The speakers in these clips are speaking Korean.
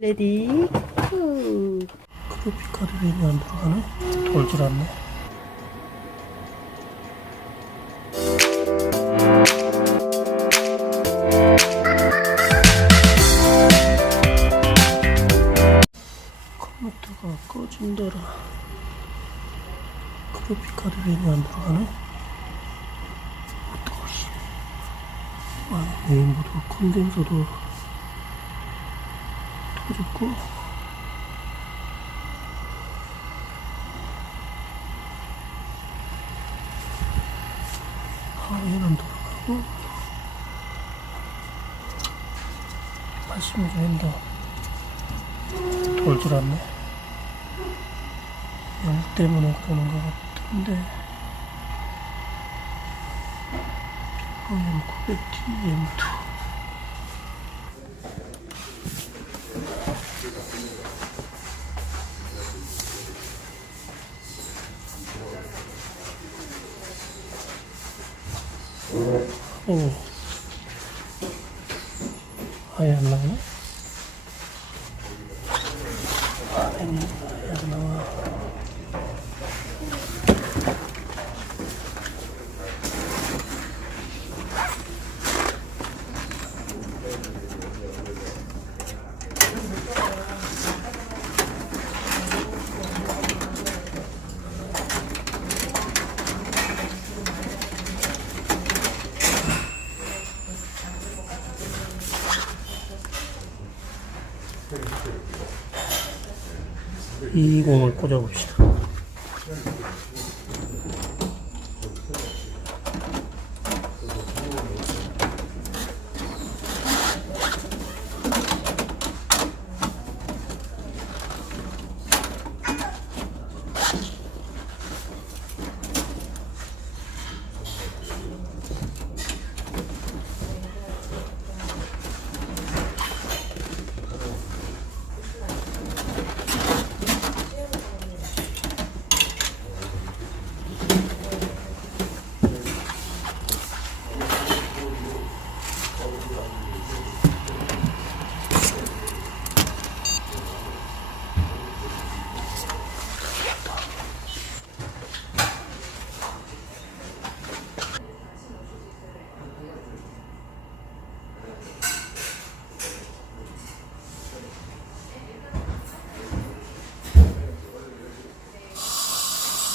레디 후 그래픽카드 램이 안 들어가네? 돌질 않네. 컴퓨터가 꺼진더라. 그래픽카드 램이 안 들어가네? 어떡하, 씨. 아, 메인보드 컨덴서도 그리고. 아 얘는 돌아가고 86 핸더 돌줄 알네. 영 때문에 그러는 것 같은데. 어, BM900 TM2 Ayan lang. Ayan. Ayan lang. 20을 꽂아봅시다.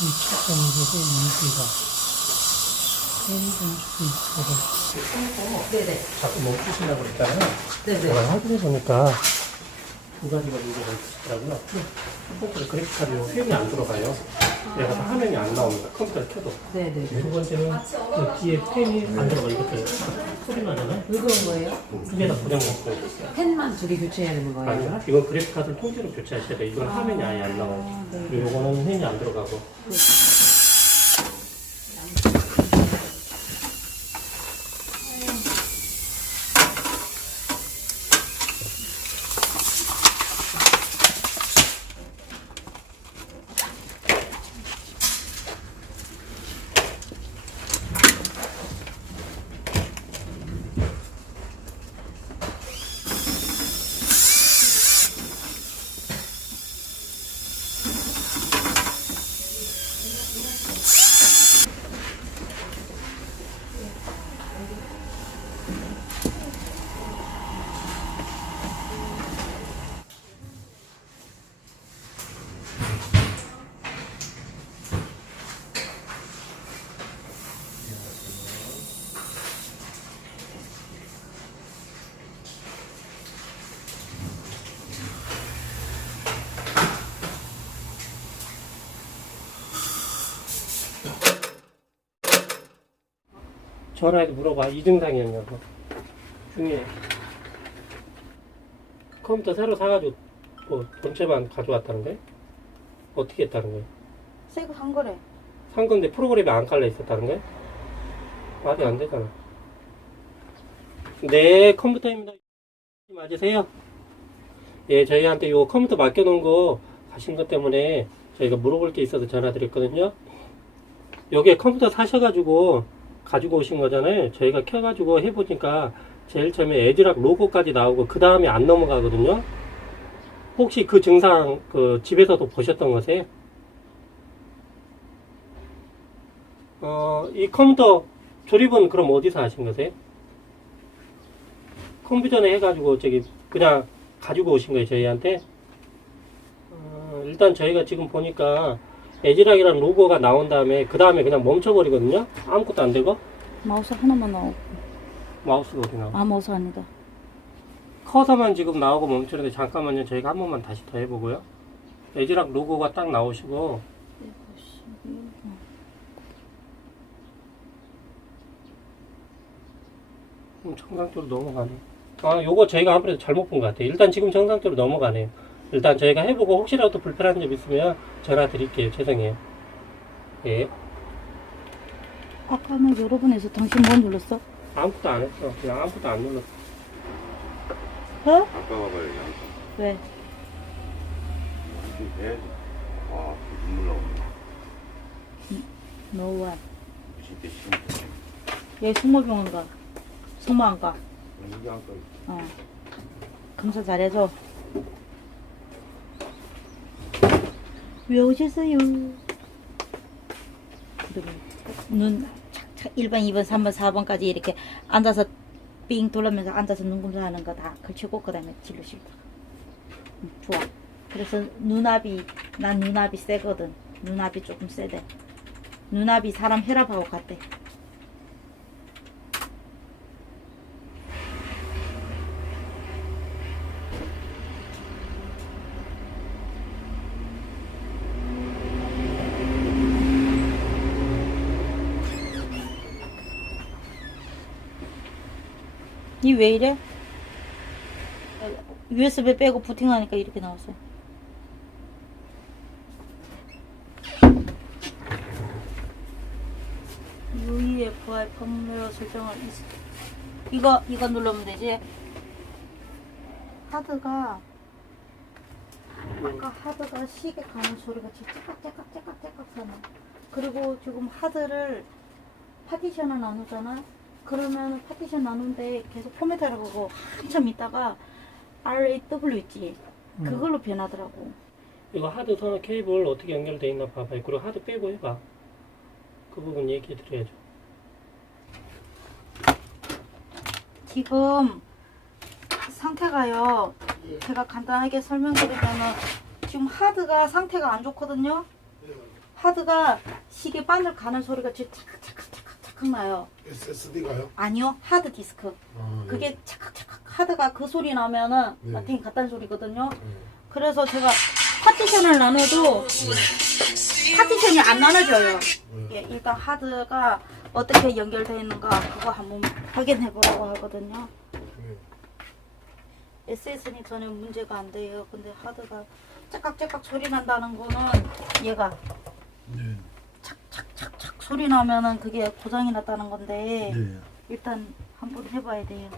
이기가 편의점주도 있어서 네네 자꾸 멈추신다고 그랬잖아요. 네네 제가 확인해 보니까 두 가지가 문제가 있더라고요. 첫 번째는 그래픽 카드 펜이 안 들어가요. 내가 화면이 안 나옵니다. 컴퓨터를 켜도. 네네 두 번째는 그 뒤에 펜이 안 들어가 이렇게 나잖아요. 왜 그런 거예요? 이게 다 고장 났고 펜만 두 개 교체해야 되는 거예요? 아니요. 이건 그래픽 카드를 통째로 교체하셔야 돼요. 이건 화면이 아예 안 나와요. 아, 네. 그리고 이거는 펜이 안 들어가고. 전화해서 물어봐. 이 증상이었냐고. 중에 컴퓨터 새로 사가지고 뭐 본체만 가져왔다는 거야? 어떻게 했다는 거야? 새거 산 거래. 산 건데 프로그램이 안 깔려 있었다는 거야? 말이 안 되잖아. 네, 컴퓨터입니다. 맞으세요? 예, 저희한테 요 컴퓨터 맡겨놓은 거 가신 것 때문에 저희가 물어볼 게 있어서 전화드렸거든요. 여기에 컴퓨터 사셔가지고 가지고 오신 거잖아요. 저희가 켜가지고 해보니까 제일 처음에 에즈락 로고까지 나오고 그 다음에 안 넘어가거든요. 혹시 그 증상 그 집에서도 보셨던 거세요? 어, 이 컴퓨터 조립은 그럼 어디서 하신 거세요? 컴퓨터에 해가지고 저기 그냥 가지고 오신 거예요 저희한테? 어, 일단 저희가 지금 보니까 에지락이라는 로고가 나온 다음에 그 다음에 그냥 멈춰버리거든요? 아무것도 안 되고? 마우스 하나만 나오고. 마우스가 어디 나와? 아 마우스 아니다. 커서만 지금 나오고 멈추는데 잠깐만요. 저희가 한 번만 다시 더 해보고요. 에지락 로고가 딱 나오시고. 음, 정상적으로 넘어가네. 아, 요거 저희가 아무래도 잘못 본 것 같아요. 일단 지금 정상적으로 넘어가네요. 일단 저희가 해보고 혹시라도 불편한 점 있으면 전화 드릴게요. 죄송해요. 예. 아까는 여러 번 해서 당신 뭐 눌렀어? 아무것도 안 했어. 그냥 아무것도 안 눌렀어. 어? 아까 봐봐요. 왜? 이게. 와, 그 눈물 나오네. 너와 무슨 때 심은 얘 성모병원 가 성모 안 가? 이게 아까 어 검사 잘해줘 왜 오셨어요? 눈 착착 1번, 2번, 3번, 4번까지 이렇게 앉아서 삥 돌면서 앉아서 눈 검사하는 거 다 걸치고 그 다음에 진료실 가 응, 좋아. 그래서 눈압이 난 눈압이 세거든. 눈압이 조금 세대. 눈압이 사람 혈압하고 같대 이왜 이래? USB 빼고 부팅하니까 이렇게 나왔어요. UEFI 펌웨어 설정을 이- 이거 이거 누르면 되지. 하드가 아까 하드가 시계 가는 소리가 째깍째깍째깍째깍 사네. 그리고 지금 하드를 파티션을 나누잖아. 그러면 파티션 나누는데 계속 포맷하라고 그거 한참 있다가 RAW 있지. 그걸로 변하더라고. 이거 하드 선화 케이블 어떻게 연결돼 있나 봐봐요. 그리고 하드 빼고 해봐. 그 부분 얘기해 드려야죠. 지금 상태가요. 제가 간단하게 설명드리면은 지금 하드가 상태가 안 좋거든요. 하드가 시계 바늘 가는 소리가 지금 차칵차 칵차칵차칵 나요. SSD가요? 아니요, 하드 디스크. 아, 그게 차칵차칵 하드가 그 소리 나면은 네. 마틴 갖다 소리거든요. 네. 그래서 제가 파티션을 나눠도 파티션이 안 나눠져요. 네. 예, 일단 하드가 어떻게 연결되어 있는가 그거 한번 확인해 보라고 하거든요. 네. SS는 전혀 문제가 안 돼요. 근데 하드가 짝깍짝깍 소리 난다는 거는 얘가 네. 착착착착 소리 나면은 그게 고장이 났다는 건데 네. 일단 한번 해봐야 돼요.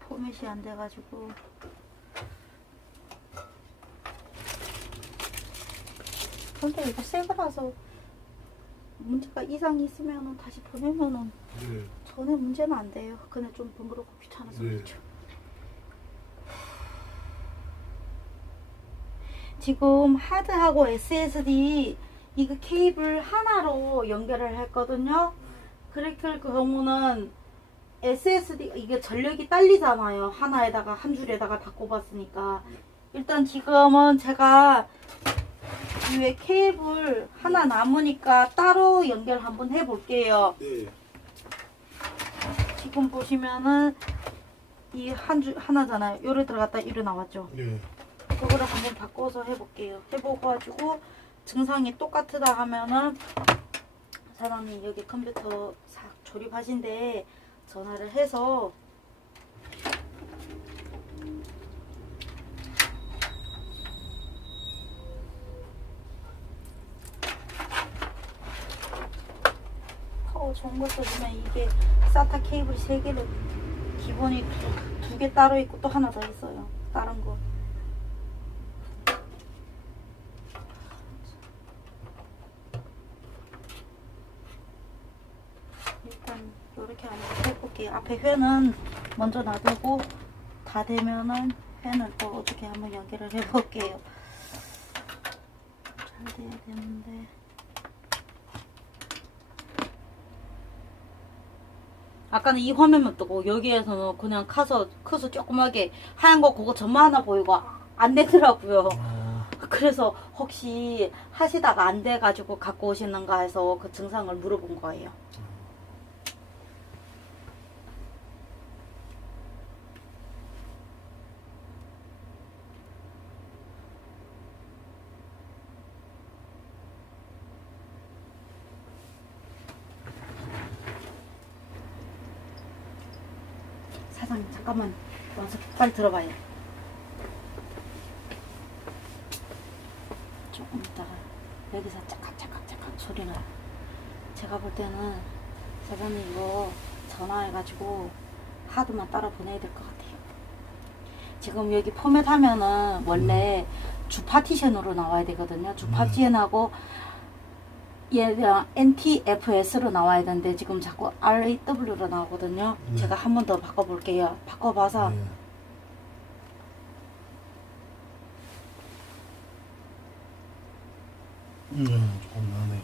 포맷이 안 돼가지고. 근데 이거 새 거라서 문제가 이상이 있으면은 다시 보내면은 네. 전혀 문제는 안 돼요. 근데 좀 번거롭고 귀찮아서 네. 그렇죠. 지금 하드하고 SSD 이거 케이블 하나로 연결을 했거든요. 그럴 경우는 SSD 이게 전력이 딸리잖아요. 하나에다가 한 줄에다가 다 꼽았으니까 일단 지금은 제가 위에 케이블 하나 남으니까 따로 연결 한번 해볼게요. 네. 지금 보시면은 이 한 줄 하나잖아요. 요래 들어갔다 이래 나왔죠. 네. 그거를 한번 바꿔서 해볼게요. 해보고 가지고 증상이 똑같다 하면은 사장님 여기 컴퓨터 싹 조립하신데 전화를 해서 파워 좋은 거 써주면 이게 사타 케이블이 세 개를 기본이 두 개 따로 있고 또 하나 더 있어요. 다른 거. 일단 이렇게 한번 해볼게요. 앞에 회는 먼저 놔두고 다 되면은 펜을 또 어떻게 한번 연결을 해볼게요. 잘 돼야 되는데. 아까는 이 화면만 뜨고 여기에서는 그냥 커서 커서 조그맣게 하얀 거 그거 점만 하나 보이고 안 되더라고요. 그래서 혹시 하시다가 안 돼가지고 갖고 오시는가 해서 그 증상을 물어본 거예요. 사장님 잠깐만 와서 빨리 들어봐요. 조금 있다가 여기서 짝깍짝깍짝깍 소리가 제가 볼 때는 사장님 이거 전화해가지고 하드만 따라 보내야 될 것 같아요. 지금 여기 포맷 하면은 원래 주 파티션으로 나와야 되거든요. 주 파티션하고 얘가 NTFS로 나와야 되는데 지금 자꾸 RAW로 나오거든요. 네. 제가 한 번 더 바꿔볼게요. 바꿔봐서 네. 음, 조금 나네.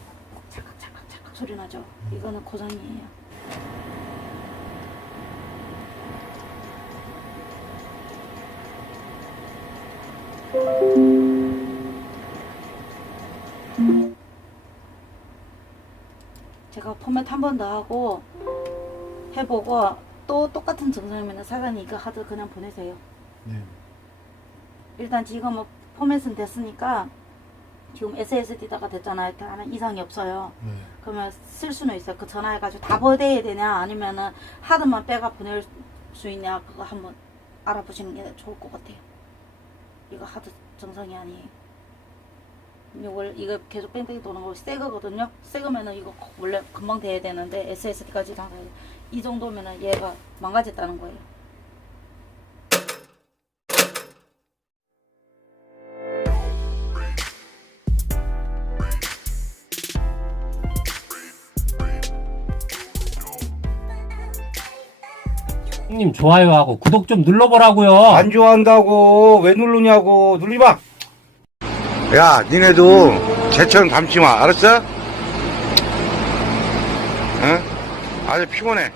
찰칵 찰칵 찰칵 소리 나죠? 이거는 고장이에요. 제가 포맷 한 번 더 하고 해보고 또 똑같은 증상이면 사장님 이거 하드 그냥 보내세요. 네. 일단 지금 뭐 포맷은 됐으니까 지금 SSD다가 됐잖아요. 다른 이상이 없어요. 네. 그러면 쓸 수는 있어요. 그 전화해가지고 다 보내야 되냐 아니면은 하드만 빼가 보낼 수 있냐 그거 한번 알아보시는 게 좋을 것 같아요. 이거 하드 정상이 아니에요. 이걸 이거 계속 뺑뺑이 도는 거 새 거거든요. 새 거면은 이거 원래 금방 돼야 되는데 SSD까지 다 돼요. 이 정도면은 얘가 망가졌다는 거예요. 형님 좋아요하고 구독 좀 눌러보라고요. 안 좋아한다고 왜 누르냐고 눌리 마. 야, 니네도 개처럼 담지 마. 알았어? 응? 아주 피곤해.